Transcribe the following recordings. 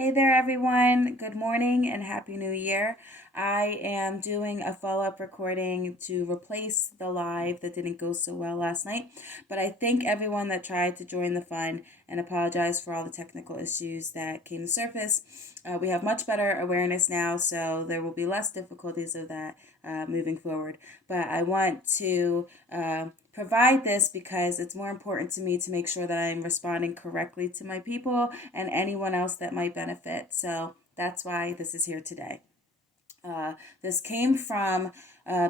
Hey there, everyone. Good morning and Happy New Year. I am doing a follow up recording to replace the live that didn't go so well last night. But I thank everyone that tried to join the fun and apologize for all the technical issues that came to surface. We have much better awareness now, so there will be less difficulties of that moving forward. But I want to provide this because it's more important to me to make sure that I'm responding correctly to my people and anyone else that might benefit. So that's why this is here today. This came from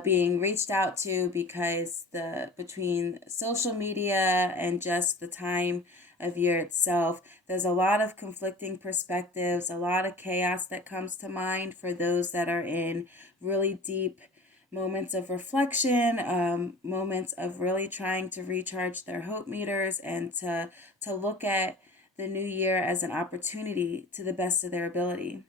being reached out to because the between social media and just the time of year itself, there's a lot of conflicting perspectives, a lot of chaos that comes to mind for those that are in really deep moments of reflection, moments of really trying to recharge their hope meters and to look at the new year as an opportunity to the best of their ability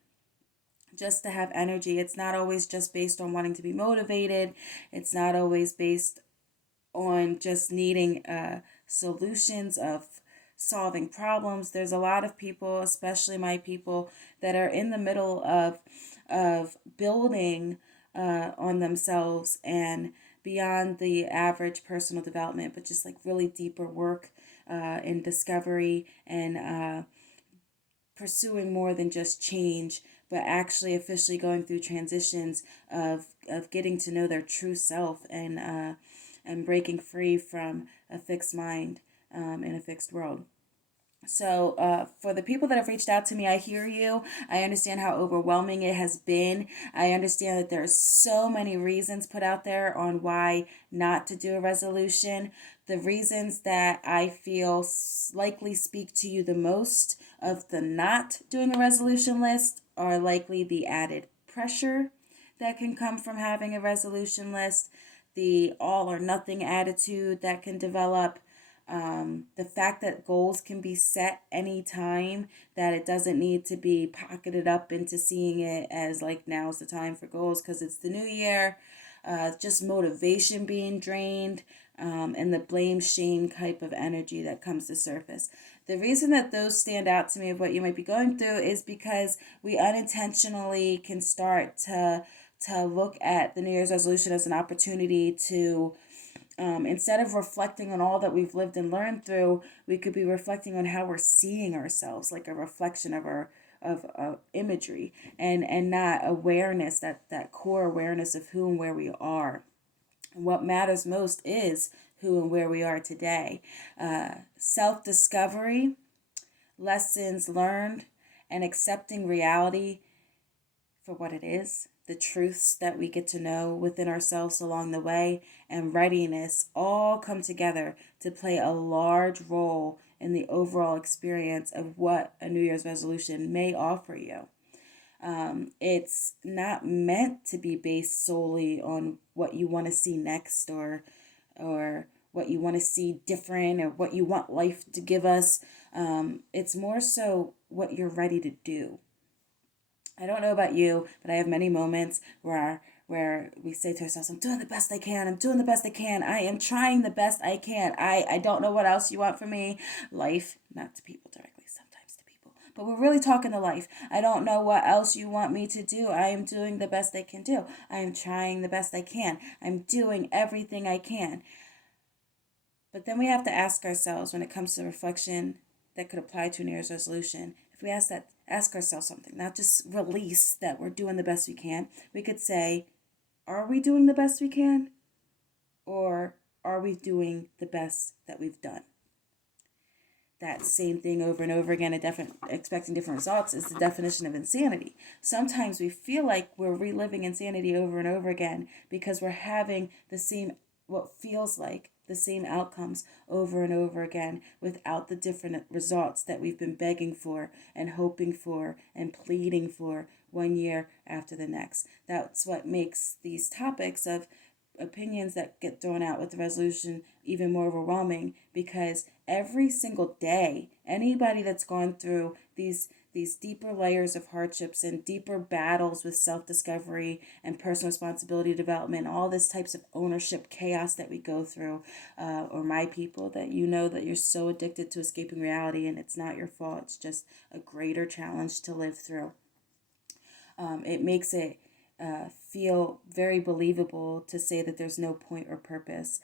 just to have energy. It's not always just based on wanting to be motivated. It's not always based on just needing solutions of solving problems. There's a lot of people, especially my people, that are in the middle of building on themselves and beyond the average personal development, but just like really deeper work in discovery and pursuing more than just change, but actually officially going through transitions of getting to know their true self and breaking free from a fixed mind in a fixed world. So, for the people that have reached out to me, I hear you. I understand how overwhelming it has been. I understand that there are so many reasons put out there on why not to do a resolution. The reasons that I feel likely speak to you the most of the not doing a resolution list are likely the added pressure that can come from having a resolution list, the all or nothing attitude that can develop, the fact that goals can be set anytime, that it doesn't need to be pocketed up into seeing it as like now's the time for goals because it's the new year, just motivation being drained, and the blame shame type of energy that comes to surface. The reason that those stand out to me of what you might be going through is because we unintentionally can start to look at the New Year's resolution as an opportunity to instead of reflecting on all that we've lived and learned through, we could be reflecting on how we're seeing ourselves, like a reflection of our of imagery and not awareness, that core awareness of who and where we are. And what matters most is who and where we are today. Self discovery, lessons learned, and accepting reality for what it is, the truths that we get to know within ourselves along the way, and readiness all come together to play a large role in the overall experience of what a New Year's resolution may offer you. It's not meant to be based solely on what you want to see next or what you want to see different or what you want life to give us. It's more so what you're ready to do. I don't know about you, but I have many moments where we say to ourselves, I'm doing the best I can. I'm doing the best I can. I am trying the best I can. I don't know what else you want from me. Life, not to people directly, sometimes to people. But we're really talking to life. I don't know what else you want me to do. I am doing the best I can do. I am trying the best I can. I'm doing everything I can. But then we have to ask ourselves when it comes to reflection that could apply to a New Year's resolution. If we ask ourselves something, not just release that we're doing the best we can. We could say, are we doing the best we can? Or are we doing the best that we've done? That same thing over and over again, expecting different results is the definition of insanity. Sometimes we feel like we're reliving insanity over and over again because we're having the same, what feels like the same outcomes over and over again without the different results that we've been begging for and hoping for and pleading for one year after the next. That's what makes these topics of opinions that get thrown out with the resolution even more overwhelming because every single day, anybody that's gone through these deeper layers of hardships and deeper battles with self-discovery and personal responsibility development, all this types of ownership chaos that we go through, or my people, that you know that you're so addicted to escaping reality and it's not your fault. It's just a greater challenge to live through. It makes it feel very believable to say that there's no point or purpose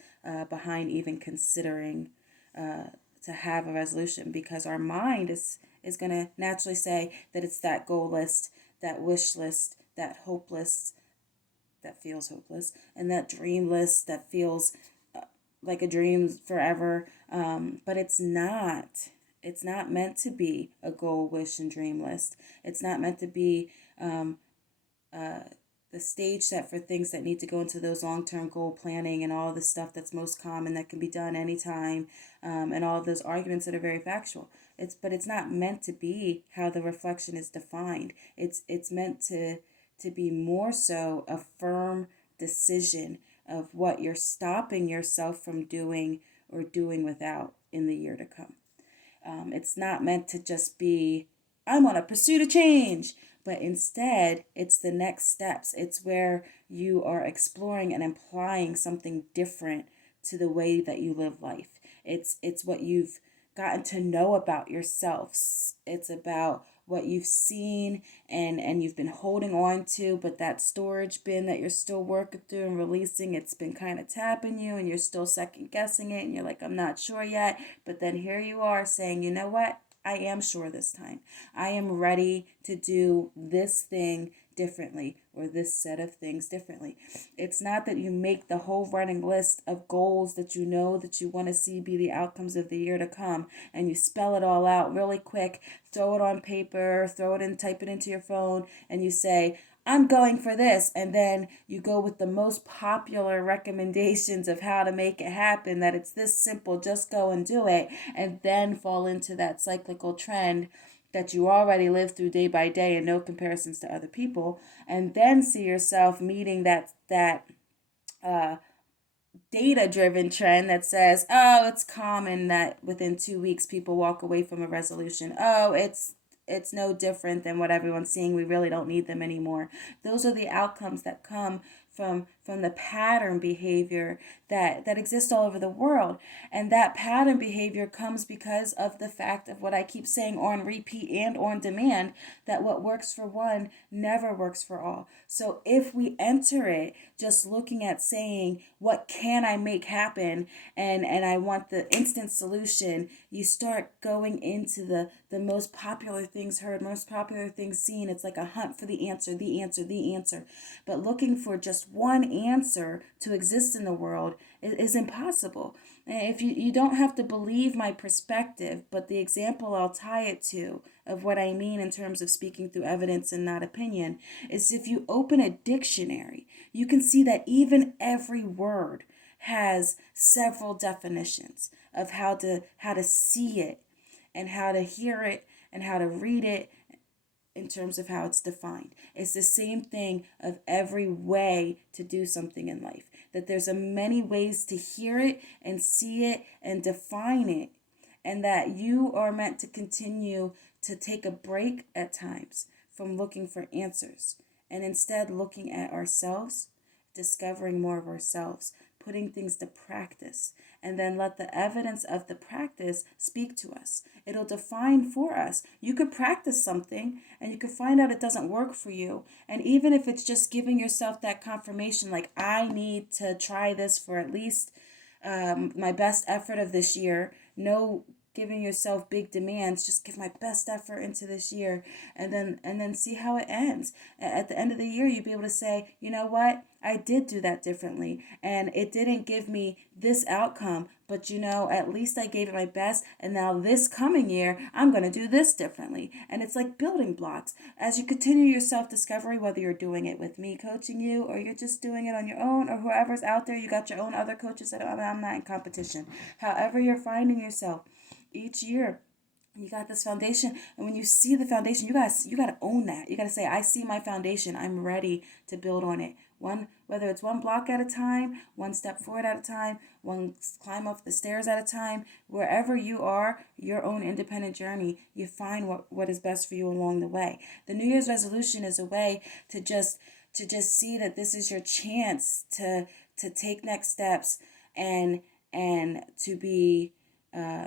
behind even considering to have a resolution, because our mind is going to naturally say that it's that goal list, that wish list, that hope list that feels hopeless, and that dream list that feels like a dream forever. But it's not. It's not meant to be a goal, wish, and dream list. It's not meant to be the stage set for things that need to go into those long-term goal planning and all the stuff that's most common that can be done anytime, and all of those arguments that are very factual. But it's not meant to be how the reflection is defined. It's meant to be more so a firm decision of what you're stopping yourself from doing or doing without in the year to come. It's not meant to just be, I'm on a pursuit of change, but instead it's the next steps. It's where you are exploring and applying something different to the way that you live life. It's what you've gotten to know about yourself. It's about what you've seen and you've been holding on to, but that storage bin that you're still working through and releasing, it's been kind of tapping you and you're still second guessing it and you're like, I'm not sure yet. But then here you are saying, you know what? I am sure this time. I am ready to do this thing differently, or this set of things differently. It's not that you make the whole running list of goals that you know that you want to see be the outcomes of the year to come, and you spell it all out really quick, throw it on paper, throw it in, type it into your phone, and you say, I'm going for this. And then you go with the most popular recommendations of how to make it happen, that it's this simple, just go and do it, and then fall into that cyclical trend that you already live through day by day and no comparisons to other people, and then see yourself meeting that data driven trend that says, oh, it's common that within 2 weeks people walk away from a resolution. Oh, it's no different than what everyone's seeing. We really don't need them anymore. Those are the outcomes that come from the pattern behavior that exists all over the world. And that pattern behavior comes because of the fact of what I keep saying on repeat and on demand, that what works for one never works for all. So if we enter it just looking at saying, what can I make happen? And I want the instant solution, you start going into the most popular things heard, most popular things seen. It's like a hunt for the answer, the answer, the answer. But looking for just one answer to exist in the world is impossible. And if you don't have to believe my perspective, but the example I'll tie it to of what I mean in terms of speaking through evidence and not opinion is, if you open a dictionary, you can see that even every word has several definitions of how to see it and how to hear it and how to read it in terms of how it's defined. It's the same thing of every way to do something in life, that there's a many ways to hear it and see it and define it, and that you are meant to continue to take a break at times from looking for answers and instead looking at ourselves, discovering more of ourselves, putting things to practice, and then let the evidence of the practice speak to us. It'll define for us. You could practice something and you could find out it doesn't work for you. And even if it's just giving yourself that confirmation, like, I need to try this for at least my best effort of this year. No giving yourself big demands, just give my best effort into this year, and then see how it ends. At the end of the year, you'll be able to say, you know what, I did do that differently, and it didn't give me this outcome, but at least I gave it my best, and now this coming year I'm going to do this differently. And it's like building blocks as you continue your self-discovery, whether you're doing it with me coaching you, or you're just doing it on your own, or whoever's out there, you got your own other coaches. I'm not in competition. However you're finding yourself each year, you got this foundation, and when you see the foundation, you got to own that. You got to say, I see my foundation, I'm ready to build on it Whether it's one block at a time, one step forward at a time, one climb up the stairs at a time, wherever you are, your own independent journey, you find what is best for you along the way. The New Year's resolution is a way to just see that this is your chance to take next steps and to be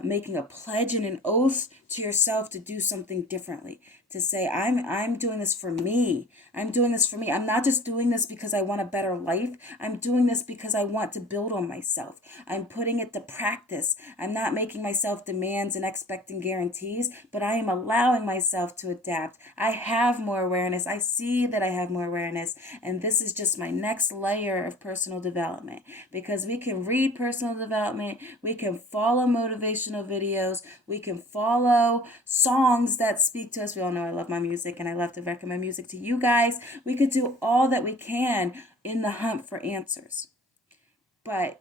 making a pledge and an oath to yourself to do something differently. To say, I'm doing this for me. I'm doing this for me. I'm not just doing this because I want a better life. I'm doing this because I want to build on myself. I'm putting it to practice. I'm not making myself demands and expecting guarantees, but I am allowing myself to adapt. I have more awareness. I see that I have more awareness. And this is just my next layer of personal development, because we can read personal development. We can follow motivational videos. We can follow songs that speak to us. We all know I love my music, and I love to recommend music to you guys. We could do all that we can in the hunt for answers. But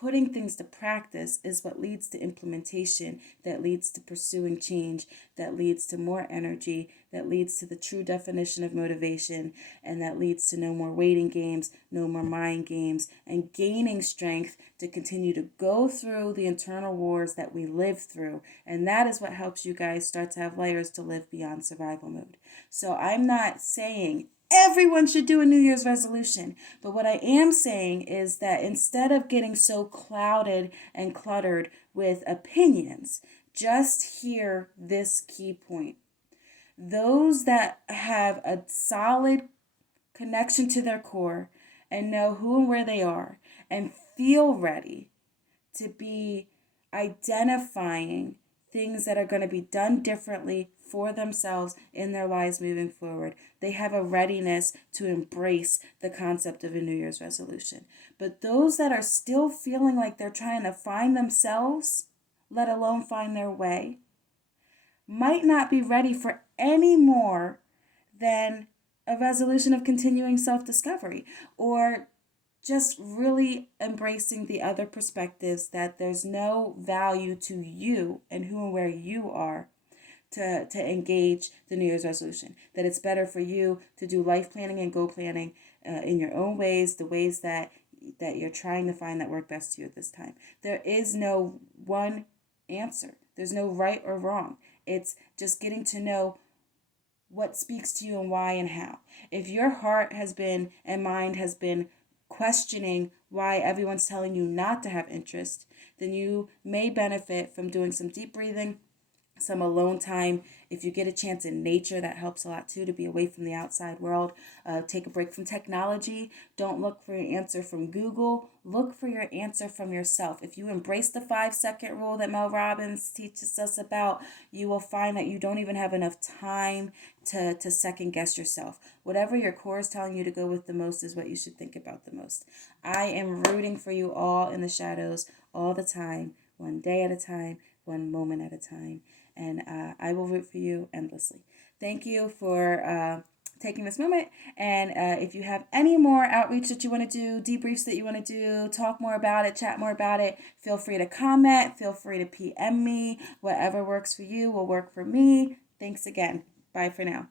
putting things to practice is what leads to implementation, that leads to pursuing change, that leads to more energy, that leads to the true definition of motivation, and that leads to no more waiting games, no more mind games, and gaining strength to continue to go through the internal wars that we live through. And that is what helps you guys start to have layers to live beyond survival mode. So I'm not saying everyone should do a New Year's resolution. But what I am saying is that instead of getting so clouded and cluttered with opinions, just hear this key point. Those that have a solid connection to their core and know who and where they are and feel ready to be identifying things that are going to be done differently for themselves in their lives moving forward. They have a readiness to embrace the concept of a New Year's resolution. But those that are still feeling like they're trying to find themselves, let alone find their way, might not be ready for any more than a resolution of continuing self-discovery, or just really embracing the other perspectives, that there's no value to you and who and where you are to engage the New Year's resolution. That it's better for you to do life planning and goal planning in your own ways, the ways that you're trying to find that work best to you at this time. There is no one answer. There's no right or wrong. It's just getting to know what speaks to you and why and how. If your heart has been and mind has been questioning why everyone's telling you not to have interest, then you may benefit from doing some deep breathing, some alone time. If you get a chance in nature, that helps a lot too, to be away from the outside world. Take a break from technology. Don't look for your answer from Google. Look for your answer from yourself. If you embrace the 5-second rule that Mel Robbins teaches us about, you will find that you don't even have enough time to second guess yourself. Whatever your core is telling you to go with the most is what you should think about the most. I am rooting for you all in the shadows all the time, one day at a time, one moment at a time. And I will root for you endlessly. Thank you for taking this moment. And if you have any more outreach that you want to do, debriefs that you want to do, talk more about it, chat more about it, feel free to comment, feel free to PM me. Whatever works for you will work for me. Thanks again. Bye for now.